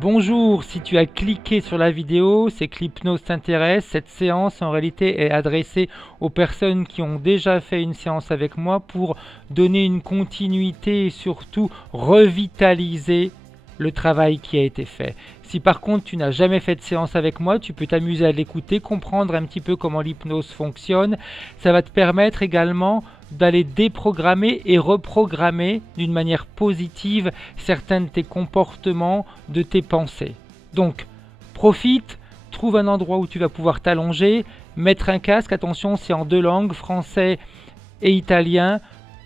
Bonjour, si tu as cliqué sur la vidéo, c'est que l'hypnose t'intéresse. Cette séance en réalité est adressée aux personnes qui ont déjà fait une séance avec moi pour donner une continuité et surtout revitaliser le travail qui a été fait. Si par contre tu n'as jamais fait de séance avec moi, tu peux t'amuser à l'écouter, comprendre un petit peu comment l'hypnose fonctionne. Ça va te permettre également d'aller déprogrammer et reprogrammer d'une manière positive certains de tes comportements, de tes pensées. Donc, profite, trouve un endroit où tu vas pouvoir t'allonger, mettre un casque, attention c'est en deux langues, français et italien.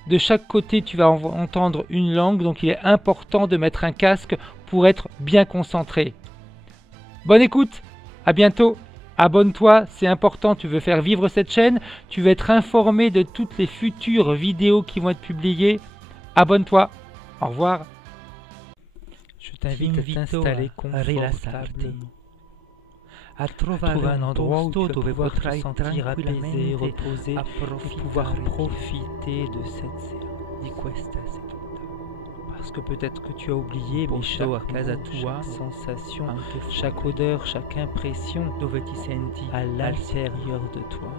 De chaque côté tu vas entendre une langue, donc il est important de mettre un casque pour être bien concentré. Bonne écoute, à bientôt. Abonne-toi, c'est important, tu veux faire vivre cette chaîne, tu veux être informé de toutes les futures vidéos qui vont être publiées. Abonne-toi, au revoir. Je t'invite à t'installer confortablement, à trouver un endroit où tu vas pouvoir te sentir apaisé, reposé, et pouvoir profiter de cette séance. Parce que peut-être que tu as oublié, mais chaque mot, chaque sensation, chaque odeur, chaque impression à l'intérieur de toi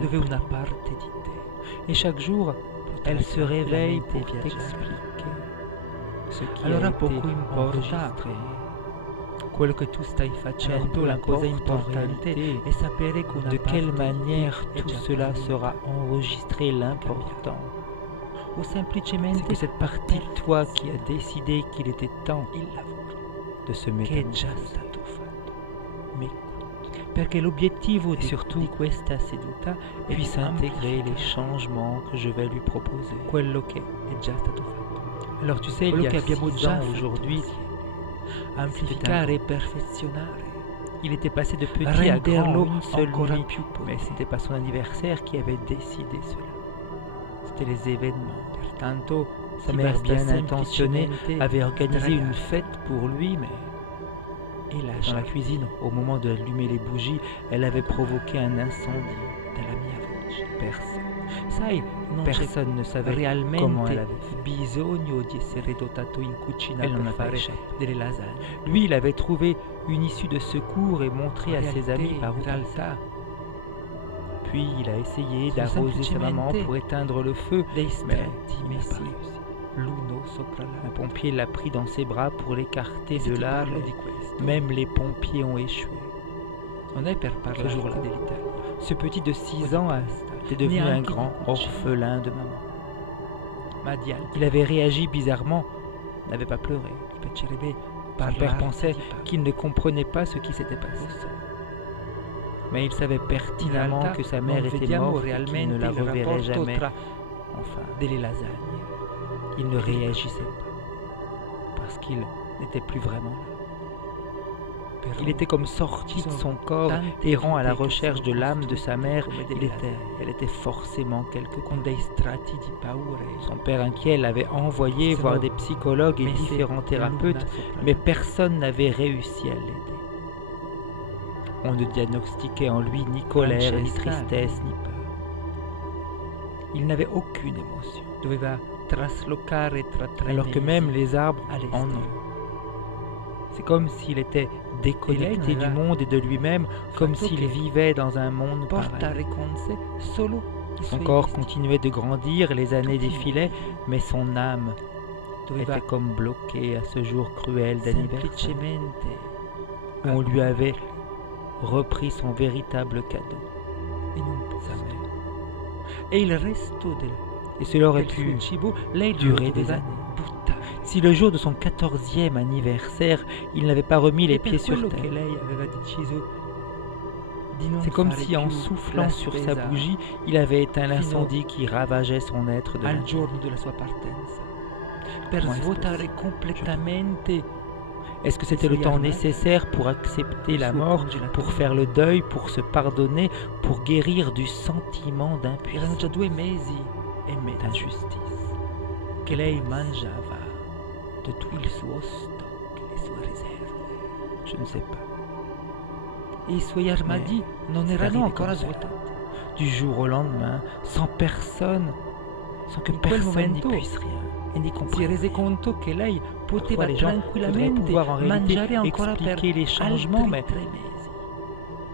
deve una parte di te. Et chaque jour, elle se réveille pour t'expliquer ce qui a été enregistré. Quello che tu stai facendo, la cosa importante è sapere de quelle manière tout cela sera enregistré, l'important. Ou simplement c'est que cette partie de toi qui a décidé qu'il était temps de se métamorfoser. Perché l'obiettivo surtout di questa seduta puisse intégrer les changements que je vais lui proposer. Quello che è già stato fatto. Alors tu sais, il y a 6 ans aujourd'hui, amplificare et perfezionare. Il était passé de petit à grand une seule nuit, mais ce n'était pas son anniversaire qui avait décidé cela. C'était les événements. Pertanto, sa mère bien intentionnée avait organisé une fête pour lui, mais dans la cuisine, au moment d'allumer les bougies, elle avait provoqué un incendie. Personne ne savait comment elle avait fait. Elle n'en a pas échappé. Lui, il avait trouvé une issue de secours et montré à ses amis par où passer. Puis il a essayé d'arroser sa maman pour éteindre le feu, mais il n'a pas réussi. Un pompier l'a pris dans ses bras pour l'écarter de là, même les pompiers ont échoué. Ce jour-là, ce petit de 6 ans était devenu un grand orphelin de maman. Il avait réagi bizarrement, n'avait pas pleuré. Son père pensait qu'il ne comprenait pas ce qui s'était passé. Mais il savait pertinemment que sa mère était morte et qu'il ne la reverrait jamais. Enfin, il ne réagissait pas, parce qu'il n'était plus vraiment là. Il était comme sorti de son corps, errant à la recherche de l'âme de sa mère. Elle était forcément quelque part. Son père inquiet l'avait envoyé voir des psychologues et différents thérapeutes, mais personne n'avait réussi à l'aider. On ne diagnostiquait en lui ni colère, ni tristesse, ni peur. Il n'avait aucune émotion. Alors que même les arbres en ont. C'est comme s'il était déconnecté du monde et de lui-même, comme s'il vivait dans un monde parallèle. Son corps continuait de grandir, les années défilaient, mais son âme était comme bloquée à ce jour cruel d'anniversaire. On lui avait repris son véritable cadeau, sa mère. Et cela aurait pu durer des années. Si le jour de son 14e anniversaire, il n'avait pas remis les pieds sur terre. C'est comme si en soufflant sur sa bougie, il avait éteint l'incendie qui ravageait son être de l'intérieur. Est-ce que c'était le temps nécessaire pour accepter la mort, pour faire le deuil, pour se pardonner, pour guérir du sentiment d'impuissance, d'injustice que lei mangiava de tout il suo stock, le sue riserve? Je ne sais pas. Et i suoi armadi non erano ancora svuotati. Du jour au lendemain, sans personne, sans que personne n'y puisse rien. si rese conto che lei poteva les gens voudraient tranquillamente pouvoir en réalité mangiare ancora per expliquer les changements, altri mais 3 mesi.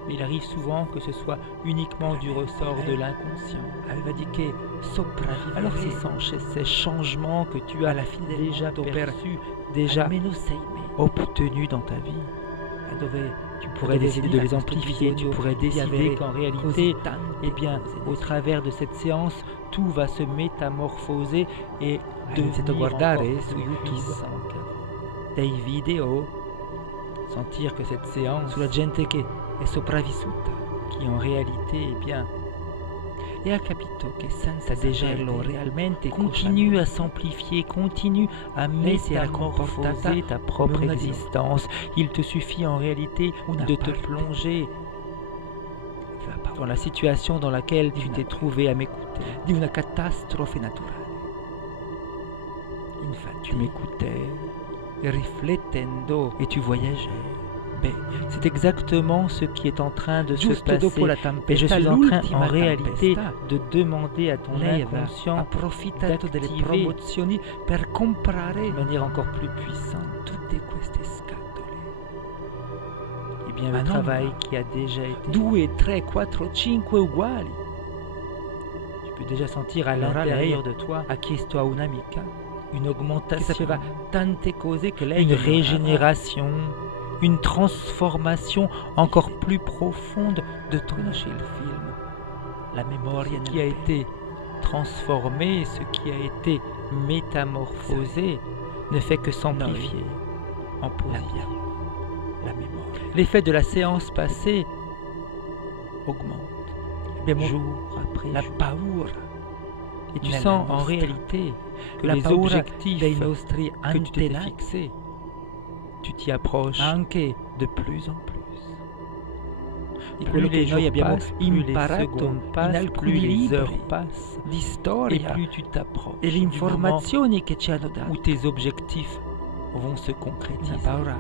il arrive souvent que ce soit uniquement du ressort de l'inconscient. Aveva dit che sopravvivere Alors c'est sans ces changements que tu as alla fine del déjà mondo per perçus, déjà almeno 6 mesi. obtenus dans ta vie. Dove Tu pourrais décider de les amplifier, tu pourrais décider avere qu'en così réalité, tante eh bien, cose au da travers de cette séance, tout va se métamorphoser et iniziato a devenir guardare encore su plus YouTube puissant dei video, sentir que cette séance, sulla gente che è sopravvissuta qui en réalité, eh bien, e ha capito che senza déjà saperlo été realmente continue à s'amplifier, continue à Lei si era métamorphoser ta propre come una existence. Il te suffit en réalité Una de te parte plonger aveva paura dans la situation dans laquelle tu t'es trouvé à m'écouter. di una catastrofe naturale. Infatti, Tu m'écoutais riflettendo et tu voyageais. C'est exactement ce qui est en train de se giusto dopo la passer. Et je tempesta, suis en train, l'ultima en réalité, tempesta, de demander à ton lei aveva inconscient approfittato delle d'activer promozioni per comprare de manière encore plus puissante, tutte queste scatole. eh bien, Ma le non, travail ma- qui a déjà été 2, 3, 4, 5 uguali. Tu peux déjà sentir à Allora l'intérieur lei de toi ha chiesto a un'amica une che augmentation, sapeva tante cose che lei une ignorava. régénération, une transformation encore plus profonde de ton Conosci il film La memoria qui a nel été transformé, ce qui a été métamorphosé, ne fait que s'amplifier en positif. l'abbiamo, la memoria. L'effet de la séance passée augmente Abbiamo jour après la jour. paura, Et tu nella sens en nostra réalité que la les paura objectifs dei nostri que tu t'étais antenati, fixés, tu t'y approches anche de plus en plus. di Plus quello les che noi jours abbiamo passent, plus les imparato secondes in passent, alcuni plus les libri heures passent, di et storia plus tu t'approches e le du moment informazioni che ci hanno où dato. tes objectifs vont se Una concrétiser. paura,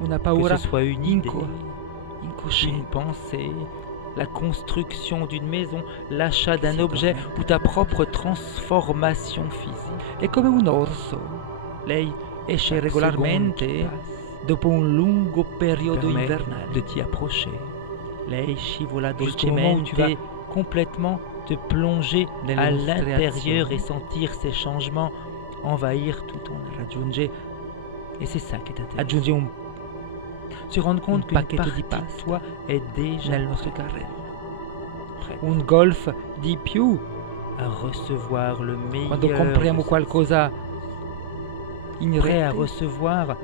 una Que paura ce soit une idée, une incosciente. pensée, la construction d'une maison, l'achat d'un c'est objet corretto. ou ta propre transformation physique. È come un orso. Lei esce Chaque regolarmente seconde qui passe dopo un lungo periodo permet invernale. de t'y approcher. Lei scivola Jusqu'au moment où tu vas dolcemente, complètement te plonger nelle à nostre l'intérieur azioni. et sentir ces changements envahir tout ton être. Raggiunge, Et c'est ça qui est intéressant. aggiunge un Tu rends compte qu'une pacchetto partie di de pasta toi est déjà nel nostro prête carrello. un golf di più a recevoir le meilleur. Quando compriamo qualcosa in Prêt à rete, recevoir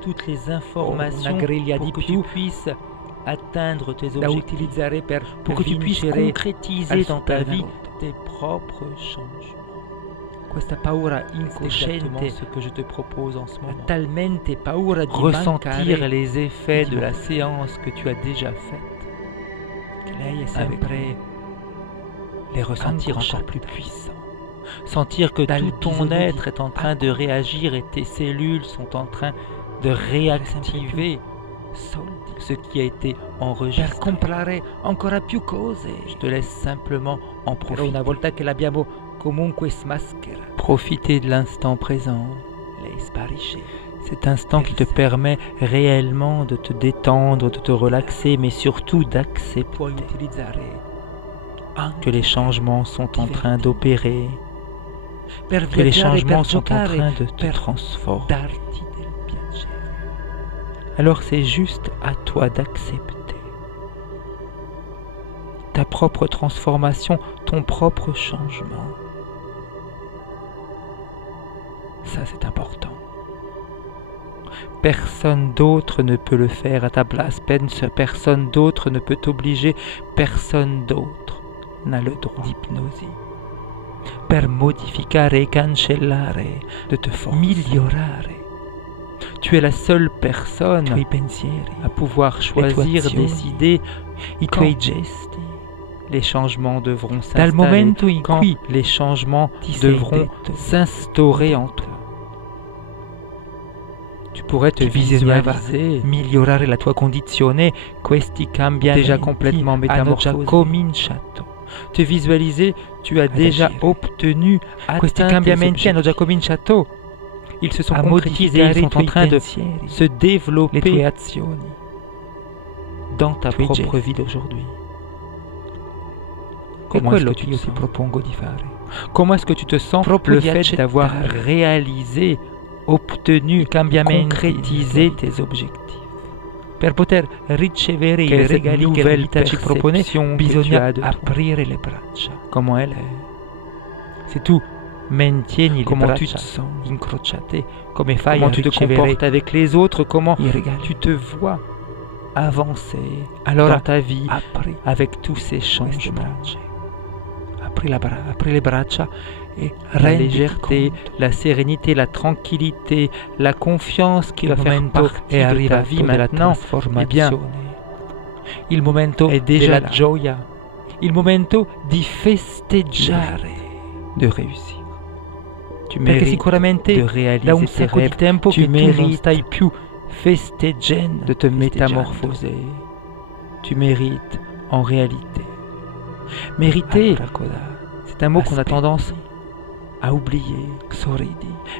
toutes les una informations griglia pour di que più tu puisses atteindre tes da objectifs, utilizzare pour que tu puisses vincere concrétiser al dans ta vie superenalotto. tes propres changements. Questa paura C'est exactement incosciente ce que je te propose en ce ha moment. talmente paura di Ressentir mancare les effets di de la morire. séance que tu as déjà faite, che lei è avec sempre les ressentir inconsciente. encore plus puissants. Sentir que Dal tout ton bisogno di être est en train de réagir et tes cellules sont en train de réactiver soldi ce qui a été per enregistré. comprare ancora più cose. Je te laisse simplement en Però una profiter. volta che l'abbiamo comunque smascherato, Profiter de l'instant présent. lei sparisce. Cet instant qui te permet réellement de te détendre, de te relaxer, mais surtout d'accepter Puoi utilizzare anche que les changements sont en train d'opérer, per que les viaggiare, changements per sont en giocare, train de te per transformer. darti del piacere. Alors c'est juste à toi d'accepter ta propre transformation, ton propre changement. Ça c'est important. Personne d'autre ne peut le faire à ta place. Personne d'autre ne peut t'obliger. Personne d'autre n'a le droit D'ipnosi, per modificare e cancellare, de te forcer, migliorare. Tu es la seule i personne tuoi pensieri, à pouvoir choisir, azioni, décider i quand tuoi gesti. les changements devront Dal s'installer, momento in quand cui les changements ti sei devront detto, s'instaurer en toi. Tu pourrais te Che bisognava visualiser, migliorare la tua condizione, questi cambiamenti déjà complètement hanno già métamorphosé. cominciato. Te visualiser tu as déjà obtenu. Questi cambiamenti hanno già cominciato. Ils se sont concrétisés, ils sont en train de se développer le tue azioni dans ta tuoi propre gesti vie d'aujourd'hui. Comment est-ce que tu ti ti propongo di fare? Comment est-ce que tu te sens Proprio le di fait d'avoir accettare, réalisé, obtenu, concrétisé tes objectifs? Per poter ricevere i regali che la vita ci propone, bisogna aprire le braccia. Comment elle est. Se tu maintieni le braccia incrociate, come fai comment tu te comportes avec les autres, comment tu te vois avancer dans ta vie avec tous ces changements. Apri le braccia et la légèreté, la sérénité, la tranquillité, la confiance qui va faire partie de ta vie maintenant. Eh bien, il momento è della gioia, il momento di festeggiare, de réussir. Perché sicuramente da un sacco di tempo che tu non stai più festeggiando, de te métamorphoser. Tu mérites en réalité. Mériter, c'est un mot qu'on a tendance à oublier.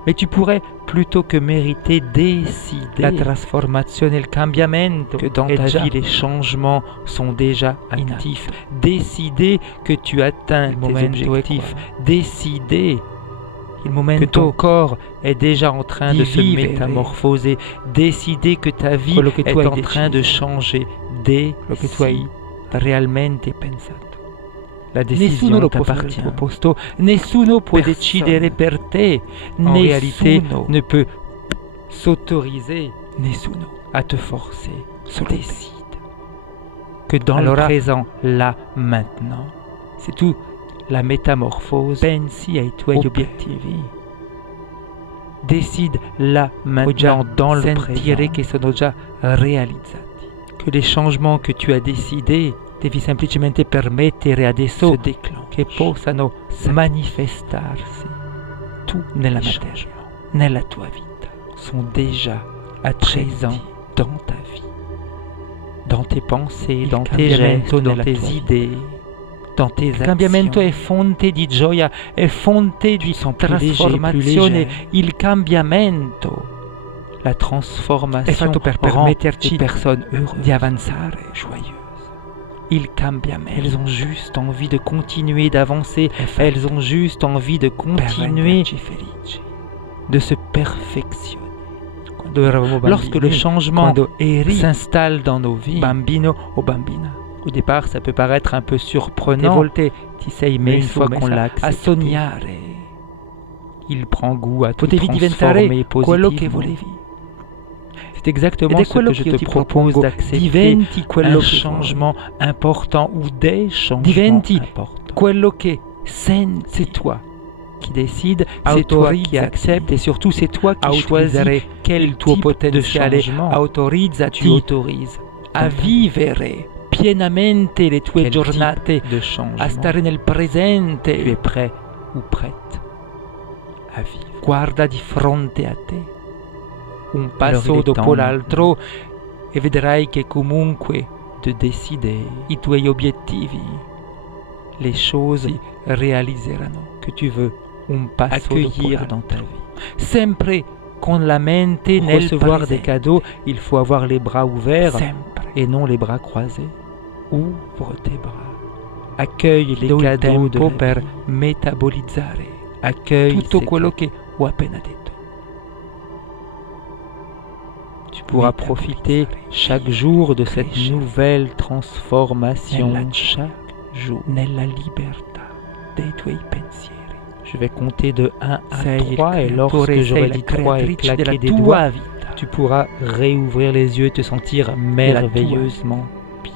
Mais tu pourrais, plutôt que mériter, décider la trasformazione, il cambiamento, que dans ta vie les changements sont déjà actifs. Décider que tu atteins tes objectifs. Décider que ton corps est déjà en train de se métamorphoser. Décider que ta vie est en train de changer. Décider realmente pensato. La décision t'appartient. Nessuno può decidere per te. Nessuno ne peut s'autoriser à te forcer. Décide que dans le présent, là, maintenant, c'est tout la métamorphose. Pensi ai tuoi obiettivi. Décide là, maintenant, dans le présent, che sono già realizzati. Que les changements que tu as décidés devi semplicemente permettere adesso che possano manifestarsi tu nella materia, nella tua vita, sont déjà présents dans ta vie, dans tes pensées, dans tes gestes, dans tes idées, dans tes azioni. Il cambiamento è fonte di gioia, è fonte di trasformazione. Il cambiamento, la trasformazione è fatto per permetterci personne di avanzare, joyeuse. Il cambiamento. Elles ont juste envie de continuer d'avancer. Elles ont juste envie de continuer de se perfectionner. Lorsque le changement s'installe dans nos vies, bambino o bambina, au départ ça peut paraître un peu surprenant, mais une fois qu'on l'a accepté, il prend goût à tout transformer positivement. C'est exactement ce que je te propose d'accepter, un changement important ou des changements importants. Quello che senti, c'est toi qui décide, c'est toi qui accepte et surtout c'est toi qui choisis quel type de changement. Tu autorises à vivere pienamente le tue giornate, a stare nel presente. Tu es prêt ou prête à vivre. Guarda di fronte a te. Un passo dopo l'altro e vedrai che comunque de décider i tuoi obiettivi, les choses si réaliseranno che tu veux un passo accueillir dans ta vie. Sempre con la mente nel recevoir des cadeaux, il faut avoir les bras ouverts et non les bras croisés. Ouvre tes bras. Accueille les cadeaux per metabolizzare. Accueille tutto quello che ho appena detto. Tu pourras profiter chaque jour de cette nouvelle transformation. Chaque jour. Nella libertà dei tuoi pensieri. Je vais compter de 1 à 3 et lorsque j'aurai dit 3 et claquer des doigts, tu pourras réouvrir les yeux et te sentir merveilleusement bien.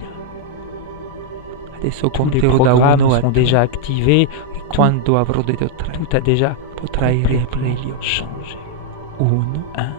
Adesso tous les programmes sont déjà activés. Quando avrò detto 3, tout a déjà potrai riaprire, changer. 1,